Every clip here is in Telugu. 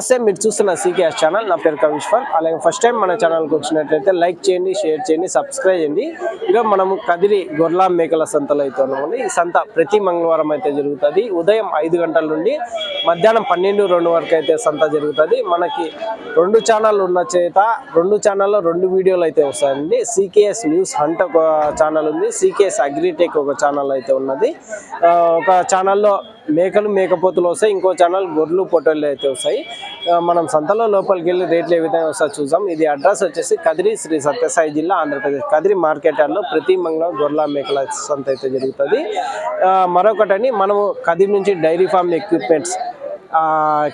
నమస్తే మీరు చూస్తున్న సీకేఎస్ ఛానల్. నా పేరు కవిశ్వర్ అలాగే ఫస్ట్ టైం మన ఛానల్కి వచ్చినట్లయితే లైక్ చేయండి షేర్ చేయండి సబ్స్క్రైబ్ చేయండి. ఇక మనము కదిరి గొర్రెల మేకల సంతలో అయితే ఉన్నామండి ఈ సంత ప్రతి మంగళవారం అయితే జరుగుతుంది. ఉదయం ఐదు గంటల నుండి మధ్యాహ్నం పన్నెండు రెండు వరకు అయితే సంత జరుగుతుంది. మనకి రెండు ఛానల్ ఉన్న చేత రెండు ఛానల్లో రెండు వీడియోలు అయితే వస్తాయండి. సీకేఎస్ న్యూస్ హంట్ ఒక ఛానల్ ఉంది. సీకేఎస్ అగ్రిటెక్ ఒక ఛానల్ అయితే ఉన్నది. ఒక ఛానల్లో మేకలు మేకపోతులు వస్తాయి. ఇంకో ఛానల్ గొర్రెలు పొట్టలు అయితే వస్తాయి. మనం సంతలో లోపలికి వెళ్ళి రేట్లు ఏ విధంగా వస్తా చూద్దాం. ఇది అడ్రస్ వచ్చేసి కదిరి శ్రీ సత్యసాయి జిల్లా ఆంధ్రప్రదేశ్. కదిరి మార్కెట్ ప్రతి మంగళం గొర్రెల మేకల సంత అయితే జరుగుతుంది. మరొకటని మనము కదిరి నుంచి dairy farm equipments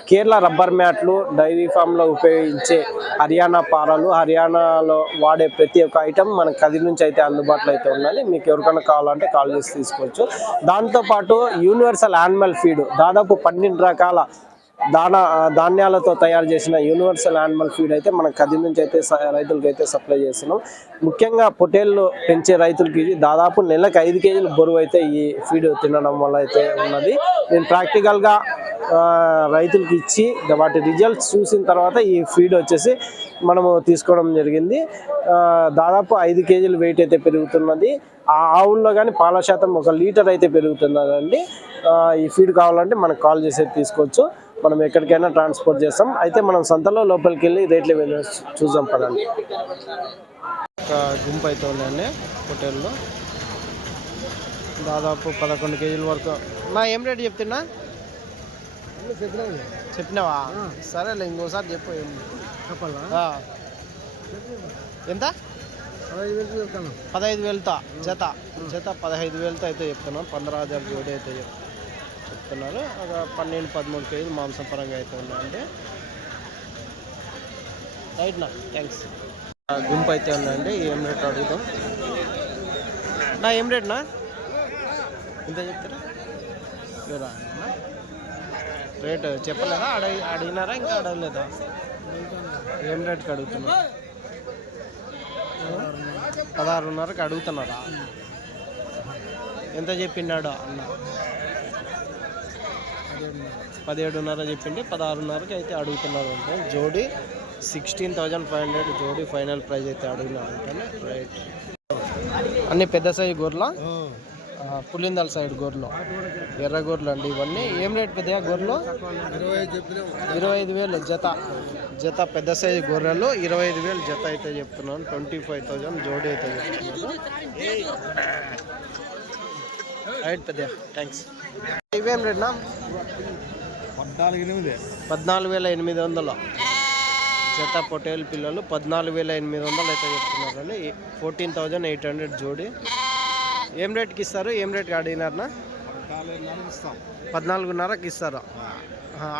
Kerala rubber మ్యాట్లు డైరీ ఫామ్లో ఉపయోగించే హర్యానా పారాలు హర్యానాలో వాడే ప్రతి ఒక్క ఐటెం మన కది నుంచి అయితే అందుబాటులో అయితే ఉన్నది. మీకు ఎవరికైనా కావాలంటే కాల్ చేసి తీసుకోవచ్చు. దాంతోపాటు యూనివర్సల్ యానిమల్ ఫీడ్ దాదాపు పన్నెండు రకాల దానా ధాన్యాలతో తయారు చేసిన యూనివర్సల్ యానిమల్ ఫీడ్ అయితే మనం కదిరి నుంచి అయితే రైతులకి అయితే సప్లై చేస్తున్నాం. ముఖ్యంగా పొటేళ్ళు పెంచే రైతులకి దాదాపు నెలకు ఐదు కేజీలు బరువు అయితే ఈ ఫీడ్ తినడం వల్ల అయితే ఉన్నది. నేను ప్రాక్టికల్గా రైతులకి ఇచ్చి వాటి రిజల్ట్స్ చూసిన తర్వాత ఈ ఫీడ్ వచ్చేసి మనము తీసుకోవడం జరిగింది. దాదాపు ఐదు కేజీలు వెయిట్ అయితే పెరుగుతున్నది. ఆ ఆవుల్లో కానీ పాల శాతం ఒక లీటర్ అయితే పెరుగుతున్నదండి. ఈ ఫీడ్ కావాలంటే మనకు కాల్ చేసి తీసుకోవచ్చు. మనం ఎక్కడికైనా ట్రాన్స్పోర్ట్ చేస్తాం. అయితే మనం సంతలో లోపలికి వెళ్ళి రేట్లు చూద్దాం పదండి. ఒక గుంపు అయితే ఉందండి హోటల్లో. దాదాపు పదకొండు కేజీల వరకు. నా ఏం రేట్ చెప్తున్నా? చెప్పినావా? సరేలే ఇంకోసారి చెప్పు. ఎంత? పదహైదు వేలతో జత. జత పదహైదు వేలతో అయితే చెప్తున్నాను పంద్రా హజార్ జోడి అయితే చెప్- చెప్తున్నారు. ఒక పన్నెండు పదమూడు కేజీలు మాంసం పరంగా అయితే ఉన్నాయండి రైట్ నా థ్యాంక్స్ గుంపు అయితే ఉందండి ఏం రేట్ అడుగుదాం. నా ఏం రేట్ నా? ఎంత చెప్తారా? లేదా రేట్ చెప్పలేదా? అడిగి అడిగినారా? ఇంకా అడగలేదా? ఏం రేట్కి అడుగుతున్నా. పదహారున్నరకి అడుగుతున్నారా? ఎంత చెప్పినాడు అన్న. పదిహేడున్నర చెప్పిండి పదహారున్నరకి అయితే అడుగుతున్నారు అంటే. జోడి సిక్స్టీన్ థౌజండ్ ఫైవ్ హండ్రెడ్ జోడి ఫైనల్ ప్రైస్ అయితే అడిగినారు అంటే. రైట్ అన్ని పెద్ద సైజు గొర్రెల? పులిందల సైడ్ గొర్రెలు. ఎర్ర గొర్రెలు అండి ఇవన్నీ. ఏం రేట్ పెద్దగా గొర్రెలు? ఇరవై ఐదు వేలు జత. జత పెద్ద సైజు గొర్రెలు. ఇరవై ఐదు వేలు జత అయితే చెప్తున్నాను. ట్వంటీ ఫైవ్ థౌజండ్ జోడి అయితే చెప్తున్నాను. రైట్ పెద్ద. థ్యాంక్స్ ఇవేం రేట్నా? పద్నాలుగు ఎనిమిది. పద్నాలుగు వేల ఎనిమిది వందలు. జత పొటేల్ పిల్లలు పద్నాలుగు వేల ఎనిమిది వందలు అయితే చెప్తున్నారండి. ఫోర్టీన్ థౌజండ్ ఎయిట్ హండ్రెడ్ జోడి. ఏం రేట్కి ఇస్తారు? ఏం రేట్కి అడిగినారనా? పద్నాలుగున్నరకి ఇస్తారు?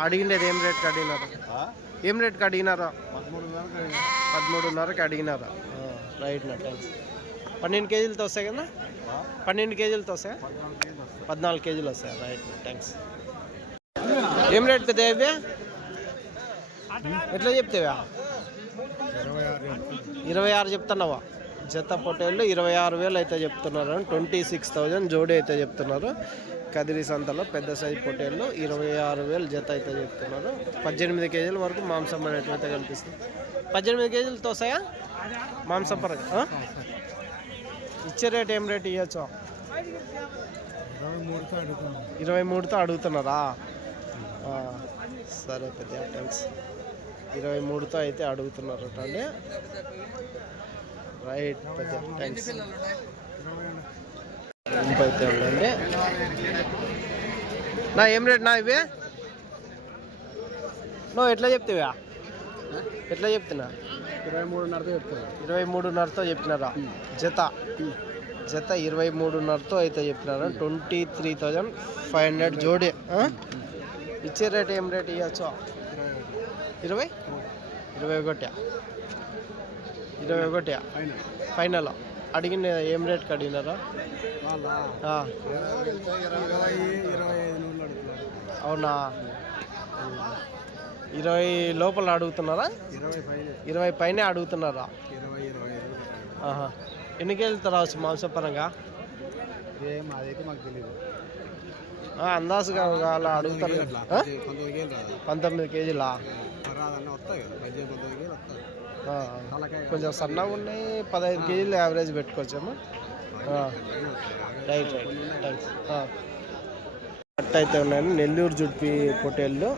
అడిగిండేది ఏం రేట్కి అడిగినారు? ఏం రేట్కి అడిగినారా? పదమూడున్నరకు అడిగినారా? రైట్ నా థ్యాంక్స్ పన్నెండు కేజీలతో వస్తాయి కదా? పన్నెండు కేజీలతో సార్ పద్నాలుగు కేజీలు వస్తాయి? రైట్ థ్యాంక్స్ ఏం రేట్ పెద్ద ఇవి ఎట్లా చెప్తావా? ఇరవై ఆరు చెప్తున్నావా? జత పొట్టేళ్ళు ఇరవై ఆరు వేలు అయితే చెప్తున్నారు. ట్వంటీ సిక్స్ థౌజండ్ జోడి అయితే చెప్తున్నారు. కదిరి సంతలో పెద్ద సైజు పొట్టేళ్ళు ఇరవై ఆరు వేలు జత అయితే చెప్తున్నారు. పద్దెనిమిది కేజీల వరకు మాంసం అనేటివైతే కనిపిస్తుంది. పద్దెనిమిది కేజీలు తోసాయా? మాంసం పరంగా ఇచ్చే రేట్ ఏం రేట్ ఇవ్వచ్చు ఇరవై మూడుతో అడుగుతున్నారా? సరే పెద్ద థ్యాంక్స్ ఇరవై మూడుతో అయితే అడుగుతున్నారు అండి. రైట్ పెద్ద థ్యాంక్స్ గుంపు అయితే ఉందండి నా ఏం రేట్ నా ఇవి? నువ్వు ఎట్లా చెప్తావా? ఎట్లా చెప్తున్నా? ఇరవై మూడున్నరతో ఇరవై మూడున్నరతో చెప్పినారా? జత. జత ఇరవై మూడున్నరతో అయితే చెప్పినారా. Twenty three thousand five hundred జోడి? ఇచ్చే రేట్ ఏం రేట్ ఇవ్వచ్చు ఇరవై? ఇరవై ఒకటి. ఇరవై ఒకటి. ఫైనల్. అడిగిన ఏం రేట్కి అడిగినారా అవునా? ఇరవై లోపల అడుగుతున్నారా? ఇరవై పైన. అడుగుతున్నారా? ఎన్ని కేజీలతో రావచ్చు మాంసపరంగా? అందాజుగా కావాలా అడుగుతారు? పంతొమ్మిది కేజీలా కొంచెం సన్నగా ఉన్నాయి పదహైదు కేజీలు యావరేజ్ పెట్టుకోవచ్చాము? Right right. రైట్ అట్ట అయితే ఉన్నాయండి నెల్లూరు జుడిపి పొటేళ్ళు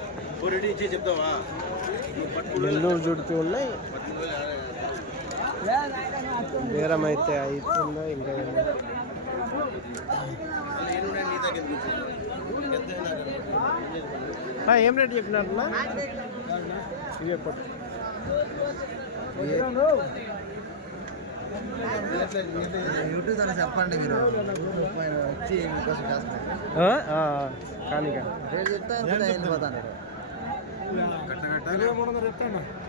నెల్లూరు జుడిపి ఉన్నాయి. బేరం అయితే అవుతుందో ఇంకా ఏం రేట్ చెప్పినారన్నా? యూట్యూబ్ అని చెప్పండి మీరు వచ్చి మీకోసం చేస్తాను కానీ చెప్తాను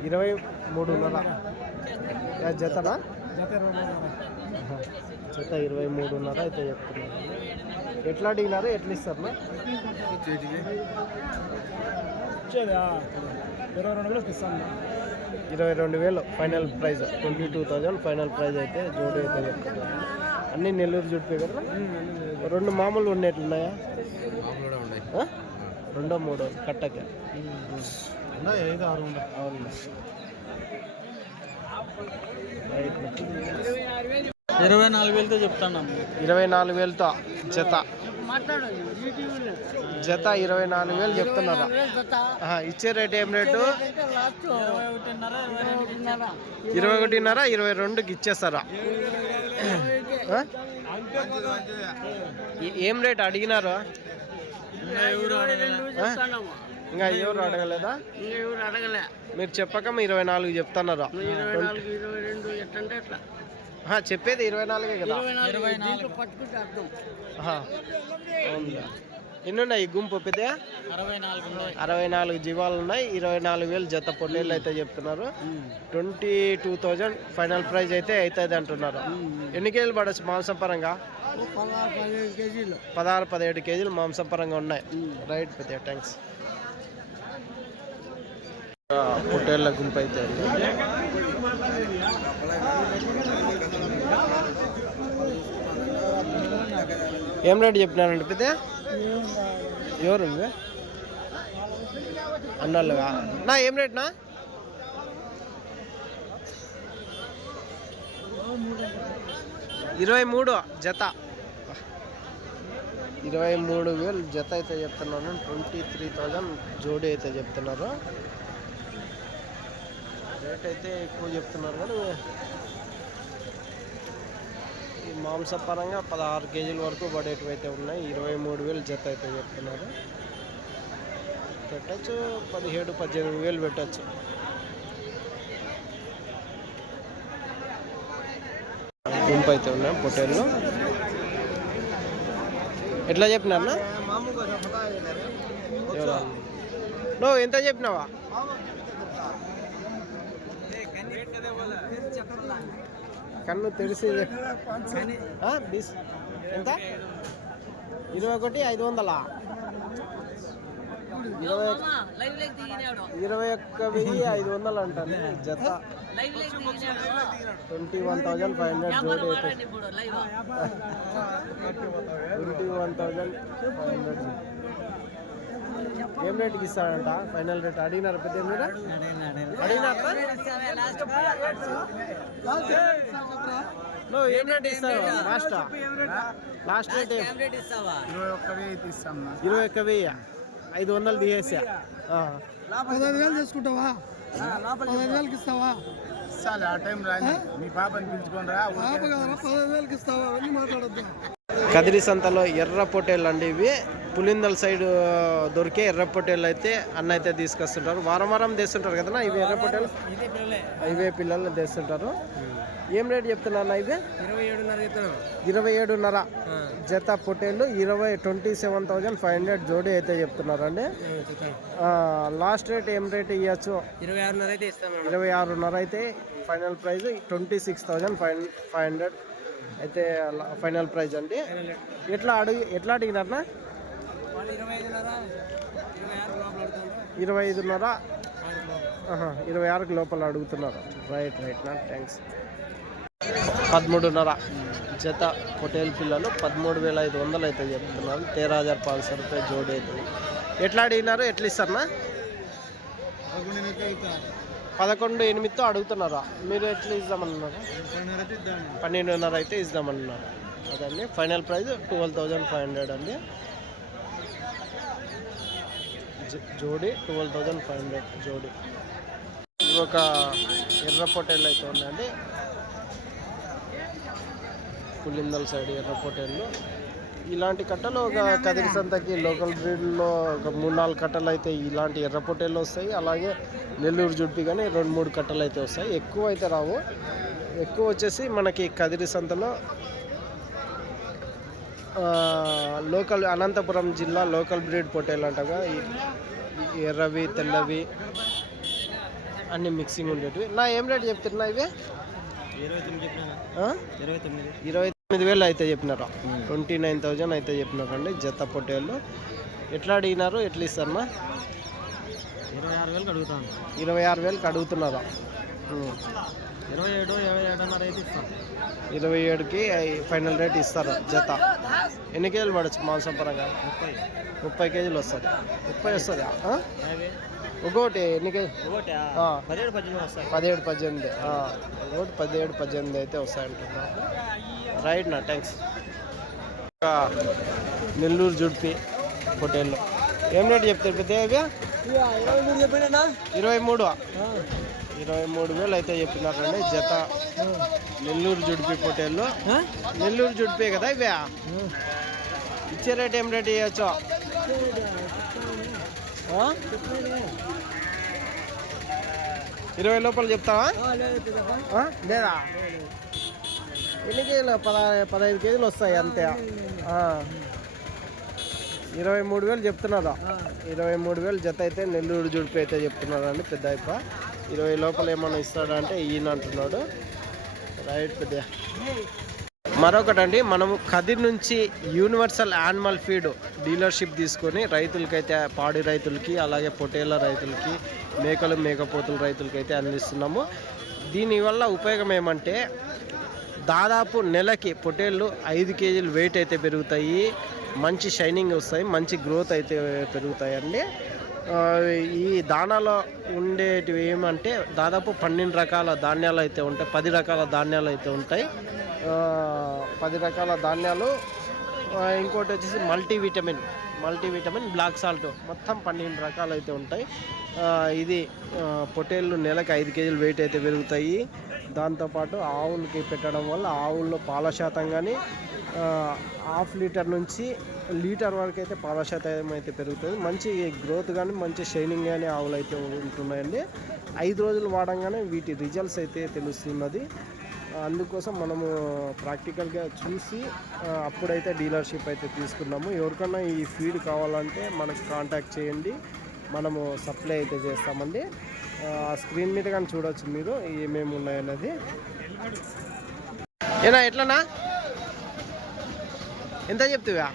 ఇరవై మూడున్నర. యా, జతనా? జత ఇరవై మూడున్నర. అయితే చెప్తున్నారు ఎట్లా అడిగినారు? ఎట్లా ఇస్తారు? ఇరవై రెండు వేలు final price. Twenty two thousand final price అయితే జోడి అయితే చెప్తున్నారు అన్నీ నెల్లూరు చుట్టే కదా? రెండు మామూలు ఉండేట్లున్నాయా? ఆ? రెండో మూడో కట్టక. ఐదు ఆరు ఇరవై నాలుగు వేలతో చెప్తాను ఇరవై నాలుగు వేలతో జత. జత ఇరవై నాలుగు వేలు చెప్తున్నారా. ఇచ్చే రేట్ ఏం రేటు? ఇరవై ఒకటిన్నర ఇరవై రెండుకి ఇచ్చేస్తారా? ఏ- రేట్ అడిగినారు? ఇంకా ఎవరు అడగలేదా? మీరు చెప్పక మీ ఇరవై నాలుగు చెప్తున్నారా? చెప్పేది ఇరవై నాలుగే కదా. ఆహా. అవునులే. ఎన్ని ఉన్నాయి ఈ గుంపు పెద్ద అరవై నాలుగు జీవాలు ఉన్నాయి ఇరవై నాలుగు వేలు జత పొట్టేళ్ళు అయితే చెప్తున్నారు. Twenty two thousand final price అయితే అవుతుంది అంటున్నారు. ఎన్ని కేజీలు పడవచ్చు మాంసం పరంగా? పదహారు పదిహేడు కేజీలు. మాంసం పరంగా ఉన్నాయి. రైట్ పెద్ద థ్యాంక్స్. పొట్టేళ్ళ గుంపు అయితే. ఏం రేటు చెప్పినారండి పెద్ద ఎవరు ఇవి అన్నాళ్ళుగా నా ఏం రేట్నా ఇరవై మూడు జత. ఇరవై మూడు వేలు జత అయితే చెప్తున్నారు ట్వంటీ త్రీ థౌజండ్ జోడీ అయితే చెప్తున్నారు. రేట్ అయితే ఎక్కువ చెప్తున్నారు కానీ మాంసపరంగా పదహారు కేజీల వరకు పడేటివి అయితే ఉన్నాయి. ఇరవై మూడు వేలు జత అయితే చెప్తున్నారు. పెట్టచ్చు. పదిహేడు పద్దెనిమిది వేలు పెట్టచ్చు. గుంపు అయితే ఉన్నాయి పొట్టేళ్ళు ఎట్లా చెప్పినారన్నా నువ్వు ఎంత చెప్పినావా? కన్ను తెరిసి బీస్. ఎంత? ఇరవై ఒకటి ఐదు వందలా ఇరవై ఇరవై ఒక్క వెయ్యి ఐదు వందలు అంటారు జత. Twenty one thousand five hundred జోడి twenty one thousand. Five hundred ఏం రేట్కి ఇస్తాడంట? ఫైనల్ రేట్ అడిగినారు పెద్ద ఏం రేట్? ఇస్తావు లాస్ట్? Last rate? ఇరవై ఒక్క వెయ్యి ఐదు వందలు తీసేసా. ఆ. పదహైదు వేలు తీసుకుంటావా పదహైదు వేలకి ఇస్తావా? ఆ టైం రాని మీ పాపని పిలుచుకొని రా పదహైదు వేలకి ఇస్తావా? అవన్నీ మాట్లాడద్దు. కదిరి సంతలో ఎర్ర పొట్టేళ్ళు అండి ఇవి. పులిందల సైడ్ దొరికే ఎర్ర పొట్టేళ్ళు అయితే అన్న అయితే తీసుకొస్తుంటారు. వారం వారం తెస్తుంటారు కదా ఇవి ఎర్ర పొట్టేళ్ళు ఇవే పిల్లలు తెస్తుంటారు. ఏం రేట్ చెప్తున్నా ఇవి? ఇరవై ఏడున్నర జత పొట్టేళ్ళు ఇరవై twenty seven thousand five hundred జోడీ అయితే చెప్తున్నారు అండి లాస్ట్ రేట్ ఏం రేట్ ఇవ్వచ్చు ఇరవై ఆరున్నర అయితే ఇస్తాం ఇరవై ఆరున్నర అయితే final price twenty six thousand five five hundred అయితే ఫైనల్ ప్రైస్ అండి. ఎట్లా అడిగి ఎట్లా అడిగినారనా ఇరవై ఐదున్నర ఇరవై ఆరుకు లోపల అడుగుతున్నారు. రైట్ రైట్ నా థ్యాంక్స్ పదమూడున్నర. జత పొటేల్ పిల్లలు పదమూడు వేల ఐదు వందలు అయితే చెప్తున్నారు తేరా హజార్ పాంచ్ సో రూపాయ జోడి అవుతుంది ఎట్లా అడిగినారు? ఎట్లా ఇస్తారన్నా పదకొండు ఎనిమిదితో అడుగుతున్నారా? మీరు ఎట్లా ఇద్దామన్నారు? పన్నెండున్నర అయితే ఇద్దామన్నారు. అదండి final price twelve thousand five hundred అండి. జోడి ట్వెల్వ్ థౌజండ్ ఫైవ్ హండ్రెడ్ జోడి. ఇది ఒక ఎర్ర పొటేల్ అయితే ఉందండి. పులిందల్ సైడ్ ఎర్ర పొటేళ్ళు ఇలాంటి కట్టలు ఒక కదిరి సంతకి లోకల్ బ్రీడ్లో ఒక మూడు నాలుగు కట్టలు అయితే ఇలాంటి ఎర్ర పొటేళ్ళు వస్తాయి. అలాగే నెల్లూరు జుడ్పి కానీ రెండు మూడు కట్టలు అయితే వస్తాయి. ఎక్కువ అయితే రావు. ఎక్కువ వచ్చేసి మనకి కదిరి సంతలో లోకల్ అనంతపురం జిల్లా లోకల్ బ్రీడ్ పొటేల్ అంటగా ఎర్రవి తెల్లవి అన్ని మిక్సింగ్ ఉండేటివి. నా ఏం రేట్ చెప్తున్నా ఇవి? ఇరవై తొమ్మిది వేలు అయితే చెప్పినారు. ట్వంటీ నైన్ థౌజండ్ అయితే చెప్పినారు అండి జత పొట్టేళ్ళు ఎట్లా అడిగినారు? ఎట్లా ఇస్తారమ్మా ఇరవై ఆరు వేలకు అడుగుతాను. ఇరవై ఆరు వేలకు అడుగుతున్నారా. ఇరవై ఏడు ఇరవై ఏడున్నర అయితే ఇస్తాను ఇరవై ఏడుకి ఫైనల్ రేట్ ఇస్తారు జత. ఎన్ని కేజీలు పడచ్చు మాంసం పరంగా? ముప్పై. ముప్పై కేజీలు వస్తుంది. ముప్పై వస్తుంది? ఒకటి ఎన్ని కేజీ. పదిహేడు పద్దెనిమిది వస్తాయి. పదిహేడు పద్దెనిమిది. ఆ, ఒకటి పదిహేడు పద్దెనిమిది అయితే వస్తాయంటున్నారు. రైట్ నా? థ్యాంక్స్ నెల్లూరు జుడిపి హోటల్లో. ఏం రేట్ చెప్తారు పెద్ద ఇవి? ఇరవై మూడు చెప్పినా ఇరవై మూడు వేలు అయితే చెప్పినారండి. జత నెల్లూరు జుడిపి హోటల్లో నెల్లూరు జుడిపి కదా ఇవి? ఇచ్చే రేట్ ఏం రేట్ ఇవ్వచ్చు ఇరవై లోపల చెప్తావా? లేదా ఎన్ని కేజీలు? పదా పదహైదు కేజీలు వస్తాయి అంతే. ఇరవై మూడు వేలు చెప్తున్నారు ఇరవై మూడు వేలు జత అయితే నెల్లూరు జుడిపి అయితే చెప్తున్నారు అండి పెద్ద అయిప. ఇరవై లోపల ఏమన్నా ఇస్తాడంటే ఈయన అంటున్నాడు. రైట్ పెద్ద మరొకటండి మనము కదిర్ నుంచి యూనివర్సల్ యానిమల్ ఫీడ్ డీలర్షిప్ తీసుకొని రైతులకైతే పాడి రైతులకి అలాగే పొటేళ్ళ రైతులకి మేకలు మేకపోతుల రైతులకైతే అందిస్తున్నాము. దీనివల్ల ఉపయోగం ఏమంటే దాదాపు నెలకి పొటేళ్ళు ఐదు కేజీలు వెయిట్ అయితే పెరుగుతాయి. మంచి షైనింగ్ వస్తాయి మంచి గ్రోత్ అయితే పెరుగుతాయండి. ఈ దానాలో ఉండేటివి ఏమంటే దాదాపు పన్నెండు రకాల ధాన్యాలు అయితే ఉంటాయి పది రకాల ధాన్యాలు అయితే ఉంటాయి. పది రకాల ధాన్యాలు. ఇంకోటి వచ్చేసి మల్టీవిటమిన్. మల్టీవిటమిన్ బ్లాక్ సాల్ట్ మొత్తం పన్నెండు రకాలు అయితే ఉంటాయి ఇది పొటేళ్ళు నెలకు ఐదు కేజీలు వెయిట్ అయితే పెరుగుతాయి. దాంతోపాటు ఆవులకి పెట్టడం వల్ల ఆవుల్లో పాల శాతం కానీ హాఫ్ లీటర్ నుంచి లీటర్ వరకు అయితే పాల శాతం అయితే పెరుగుతుంది. మంచి గ్రోత్ కానీ మంచి షైనింగ్ కానీ ఆవులు అయితే ఉంటున్నాయండి. ఐదు రోజులు వాడంగానే వీటి రిజల్ట్స్ అయితే తెలుస్తున్నది. అందుకోసం మనము ప్రాక్టికల్గా చూసి అప్పుడైతే డీలర్షిప్ అయితే తీసుకున్నాము. ఎవరికన్నా ఈ ఫీడ్ కావాలంటే మనకు కాంటాక్ట్ చేయండి. మనము సప్లై అయితే చేస్తామండి. ఆ స్క్రీన్ మీద కానీ చూడొచ్చు మీరు ఏమేమి ఉన్నాయన్నది ఏనా ఎట్లనా ఎంత చెప్తావా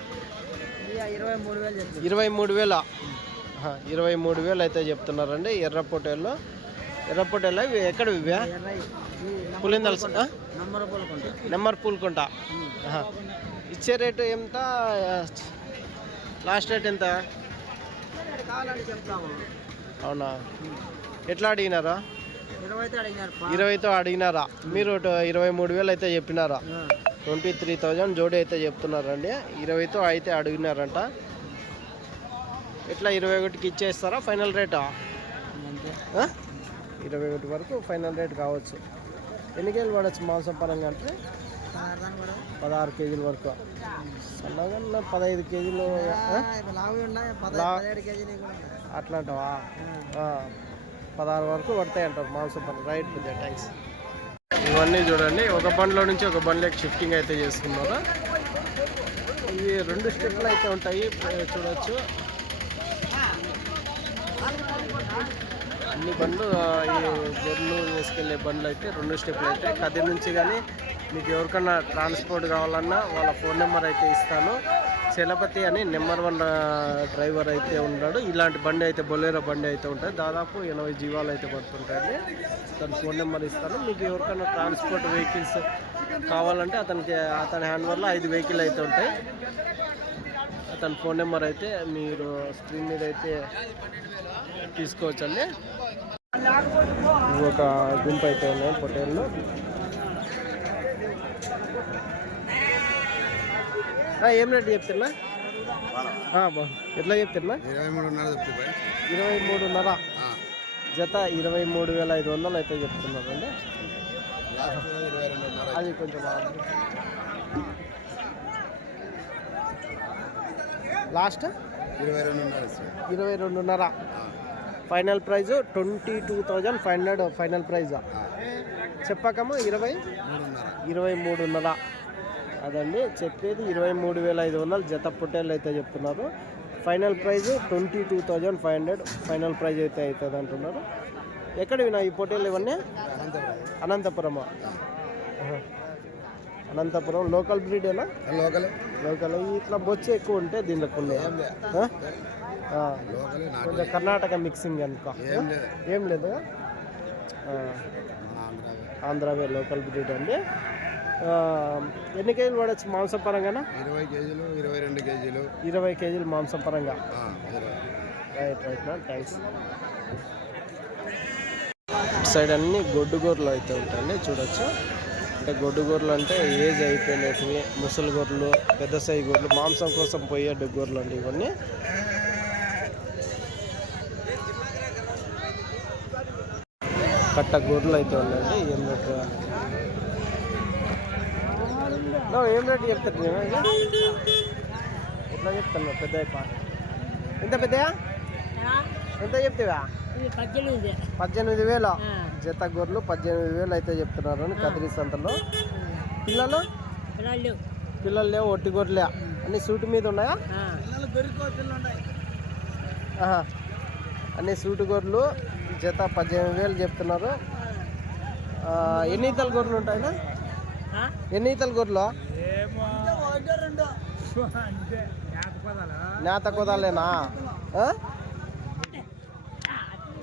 ఇరవై మూడు వేలు ఇరవై మూడు వేల? ఇరవై మూడు వేలు అయితే చెప్తున్నారండి ఎర్ర పొటేల్లో ఎర్ర పొటేల్లో ఇవి ఎక్కడ ఇవే? పులిందల్స్ నంబర్ పోలుకుంటా. ఇచ్చే రేటు ఎంత? లాస్ట్ రేట్ ఎంత? అవునా? ఎట్లా అడిగినారా? ఇరవైతో అడిగినారా. మీరు ఇరవై మూడు వేలు అయితే చెప్పినారా? ట్వంటీ త్రీ థౌజండ్ జోడి అయితే చెప్తున్నారండి. ఇరవైతో అయితే అడిగినారంట. ఎట్లా ఇరవై ఒకటికి ఇచ్చేస్తారా? ఫైనల్ రేటా? ఇరవై ఒకటి వరకు ఫైవ్ హండ్రెడ్ కావచ్చు. ఎన్ని కేజీలు పడవచ్చు మాంసం పరంగా అంటే? పదహారు కేజీల వరకు. సన్నగా ఉన్న పదహైదు కేజీలు అట్లాంటివా? ఉన్నాయి పదహారు వరకు పడతాయి అంటారు మాంసం పని రైట్ పెద్ద థ్యాంక్స్ ఇవన్నీ చూడండి. ఒక బండ్లో నుంచి ఒక బండ్లోకి షిఫ్టింగ్ అయితే చేసుకున్నారు? ఇవి రెండు స్టెప్లు అయితే ఉంటాయి. చూడవచ్చు చూడొచ్చు. అన్ని బండ్లు ఈ గొర్రెలు వేసుకెళ్ళే బండ్లు అయితే రెండు స్టెప్లు అయితే. కదిరి నుంచి కానీ మీకు ఎవరికన్నా ట్రాన్స్పోర్ట్ కావాలన్నా వాళ్ళ ఫోన్ నెంబర్ అయితే ఇస్తాను. చలపతి అని నెంబర్ వన్ డ్రైవర్ అయితే ఉన్నాడు. ఇలాంటి బండి అయితే బొలేరో బండి అయితే ఉంటుంది దాదాపు ఎనభై జీవాలు అయితే పడుతుంటాయి తన ఫోన్ నెంబర్ ఇస్తాను. మీకు ఎవరికైనా ట్రాన్స్పోర్ట్ వెహికల్స్ కావాలంటే అతనికి అతని హ్యాండ్ వల్ల ఐదు వెహికల్ అయితే ఉంటాయి. అతని ఫోన్ నెంబర్ అయితే మీరు స్క్రీన్ మీద అయితే తీసుకోవచ్చండి. ఒక గుంపు అయితే ఉన్నాయి పొటేళ్ళు ఏం రేటు చెప్తున్నా? ఎట్లా చెప్తున్నా? ఇరవై మూడున్నర చెప్తే ఇరవై మూడున్నర జత ఇరవై మూడు వేల ఐదు వందలు అయితే చెప్తున్నారు అండి లాస్ట్ ఇరవై రెండున్నర అది కొంచెం. లాస్ట్? ఇరవై రెండున్నర ఇరవై రెండున్నర. Final price twenty two thousand five hundred final price. చెప్పకము ఇరవై? ఇరవై మూడున్నర. అదండి చెప్పేది ఇరవై మూడు వేల ఐదు వందలు జత పొట్టేళ్ళు అయితే చెప్తున్నారు. Final prize twenty two thousand five hundred final prize అయితే అవుతుంది అంటున్నారు. ఎక్కడ వినా ఈ పొట్టేళ్ళు ఇవన్నీ? అనంతపురమా. అనంతపురం. లోకల్ బ్రీడేనా లోకలే లోకల్ ఇట్లా బొచ్చు ఎక్కువ ఉంటే. లోకలే నాటు కొంచెం కర్ణాటక మిక్సింగ్ అనుకో. ఏం లేదు. ఆంధ్రావే లోకల్ బ్రీడ్ అండి. ఎన్ని కేజీలు పడవచ్చు మాంసం పరంగానా ఇరవై కేజీలు ఇరవై రెండు కేజీలు. ఇరవై కేజీలు మాంసం పరంగా. రైట్ రైట్ నా థ్యాంక్స్ సైడ్ అన్ని గొడ్డు గొర్రెలు అయితే ఉంటాయండి చూడొచ్చు. అంటే గొడ్డు గొర్రెలు అంటే ఏజ్ అయిపోయినవి ముసలి గొర్రెలు పెద్ద సై గొర్రెలు మాంసం కోసం పోయే గొర్రెలు అండి ఇవన్నీ. కట్ట గొర్రెలు అయితే ఉన్నాయండి. ఏం రేటు? ఏం రేటు చెప్తారు నేను ఎట్లా చెప్తాను పెద్ద ఎంత పెద్దయా? ఎంత చెప్తావా? పద్దెనిమిది. వేలు. జత గొర్రెలు పద్దెనిమిది వేలు అయితే చెప్తున్నారు అని కదిరి సంతలో. పిల్లలు? పిల్లలు. లేవు ఒట్టి గొర్రెలే. అన్ని సూటు మీద ఉన్నాయా. అన్ని సూటు గొర్రెలు. జత పద్దెనిమిది వేలు చెప్తున్నారు. ఎన్ని ఈతల గొర్రెలు ఉంటాయినా? ఎన్ని ఈతల గొర్రెలు? నేత కుదాలేనా?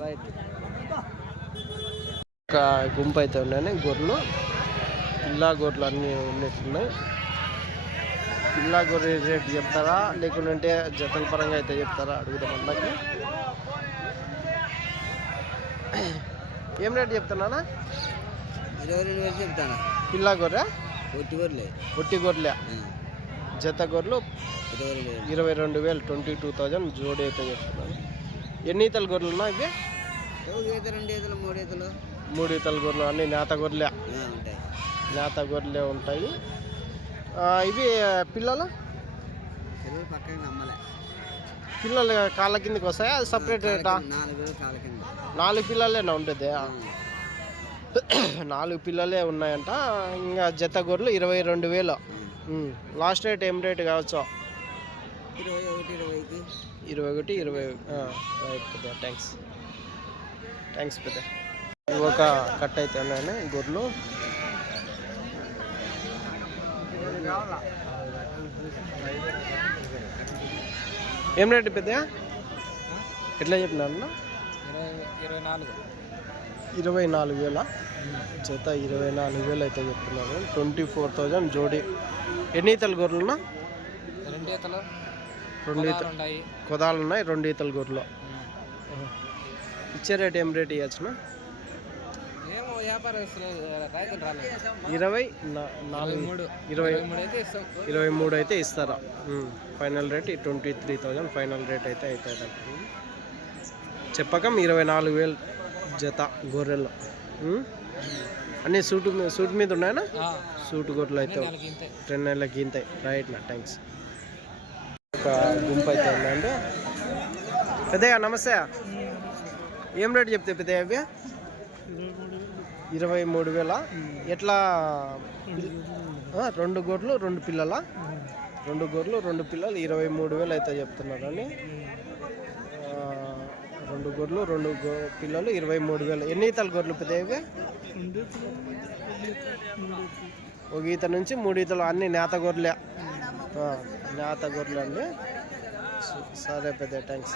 రైట్. ఒక గుంపు అయితే ఉన్నాయి గొర్రెలు. పిల్లా గొర్రెలు అన్నీ ఉన్నట్టున్నాయి పిల్లా గొర్రె రేట్ చెప్తారా? లేకుంటే జతల పరంగా అయితే చెప్తారా? అడుగుదాం అన్నకి ఏం రేట్ చెప్తున్నానా ఇరవై రెండు వేలు చెప్తాను? పిల్లా గొర్రె? ఒట్టి గొర్రెలే. పొట్టి గొర్రెలే జత గొర్రెలు ఇరవై రెండు వేలు. ఇరవై రెండు వేలు ట్వంటీ టూ థౌజండ్ జోడి అయితే చెప్తున్నాను ఎన్ని ఈతల గొర్రెలు ఉన్నాయి ఇవి? రెండు ఈతలు మూడు ఈతలు. మూడు ఈతల గొర్రెలు అన్ని నేత గొర్రెలే. ఉంటాయి. నేత గొర్రెలే ఉంటాయి. ఇవి పిల్లలు? పిల్లలు పక్కన నమ్మలే. పిల్లలు కాళ్ళ కిందకి వస్తాయా? సపరేట్ రేటా నాలుగు పిల్లలేనా ఉంటుంది నాలుగు పిల్లలే ఉన్నాయంట. ఇంకా జత గొర్రెలు ఇరవై రెండు వేలు. లాస్ట్ రేట్ ఏం రేట్ కావచ్చు? ఇరవై ఒకటి ఇరవై రైట్ పెద్ద థ్యాంక్స్ థ్యాంక్స్ పెద్ద ఒక కట్ అయితే ఉన్నాయని గొర్రెలు. ఏం రేటు పెద్ద ఎట్లా చెప్పినారు ఇరవై ఇరవై నాలుగు ఇరవై నాలుగు వేల. జత ఇరవై నాలుగు వేలు అయితే చెప్తున్నారు. ట్వంటీ ఫోర్ థౌజండ్ జోడి. ఎన్ని ఈతల గొర్రెలున్నా రెండు ఈతలు. రెండు ఈత కొదాలు ఉన్నాయి. రెండు ఈతల గొర్రెలు. ఇచ్చే రేట్ ఏం రేట్ రాలేదు. ఇరవై నాలుగు ఇరవై ఇరవై మూడు అయితే ఇస్తారా? Final rate twenty three thousand final rate అయితే అవుతుంది. చెప్పకం ఇరవై నాలుగు వేలు జత గొర్రెలు. అన్నీ సూటు సూట్ మీద ఉన్నాయనా? సూటు గొర్రెలు అయితే రెండు నెలలకి ఇంతే. రైట్ నా థ్యాంక్స్ ఒక గుంపు అయితే ఉందండి. పెద్దయ్య నమస్తే. ఏం రేట్ చెప్తే పెద్దయ్య అవి? ఇరవై మూడు వేల? ఎట్లా? రెండు గొర్రెలు. రెండు పిల్లల? రెండు గొర్రెలు రెండు పిల్లలు ఇరవై మూడు వేలు అయితే చెప్తున్నారని రెండు గొర్రెలు రెండు గో పిల్లలు ఇరవై మూడు వేలు. ఎన్ని ఈతలు గొర్రెలు పెద్దవి? ఒక ఈత నుంచి మూడు ఈతలు అన్ని నేత గొర్రెలే. నేత గొర్రెలు అండి సరే పెద్ద థ్యాంక్స్